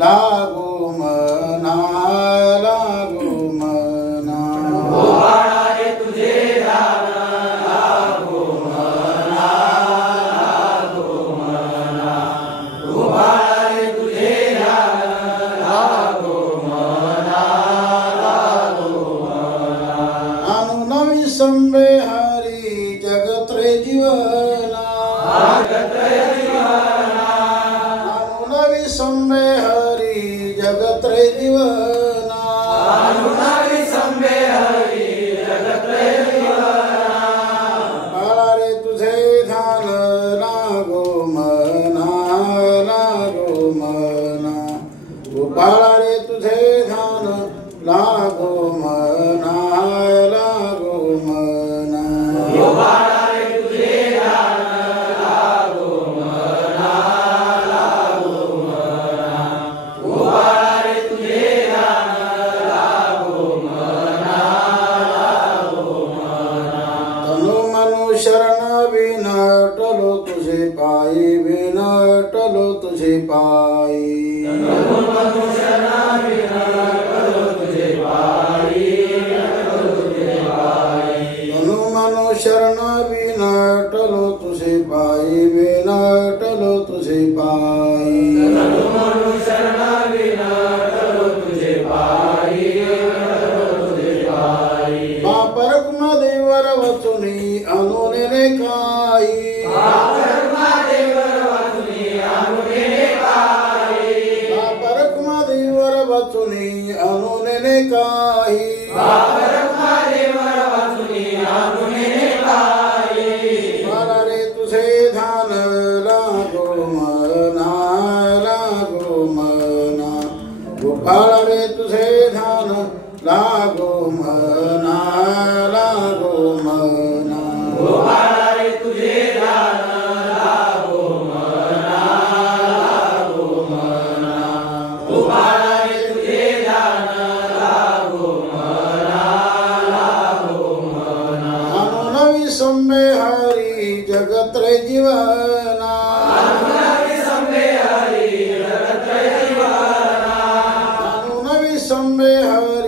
लागो मना लागो मना गोपाळा रे तुझे ध्यान लागो मना लागो मना गोपाळा रे तुझे ध्यान लागो मना लागो मना अनुनवी संबे हरी जगत्रे जीवना जगत्रे जीवना अनुनवी संबे हरी जगत्रे जीवना अनुनवी संबे हरी जगत्रे जीवना बाळा रे तुझे ध्यान लागो मना लागो मना गोपाळा रे तुझे ध्यान लागो मना लागो मना गोपाळा रे तुझे ध्यान लागो मना लागो मना गोपाळा रे तुझे ध्यान लागो मना लागो मना तनु मनु शरण विनटलो तुझे पायी विनटलो तुझे पायी तनु मनु शरण विनटलो तुझे पायी विनटलो तुझे पायी तनु मनु शरण विनटलो तुझे पायी विनटलो तुझे पायी तनु मनु शरण विनटलो तुझे पायी विनटलो तुझे पायी पापरकुम देवर वचुनी अनुने काही पापरकुम देवर वचुनी अनुने काही पापरकुम देवर वचुनी अनुने काही पापरकुम देवर वचुनी अनुने काही बाळा रे तुझे ध्यान लागो मना लागो मना गोपाळा रे तुझे ध्यान लागो मना लागो मना गोपाळा रे तुझे ध्यान लागो मना लागो मना गोपाळा रे तुझे ध्यान लागो मना लागो मना अनुनवी संबे हरी जगत्रे जीवना अनुनवी संबे हरी जगत्रे जीवना अनुनवी संबे हरी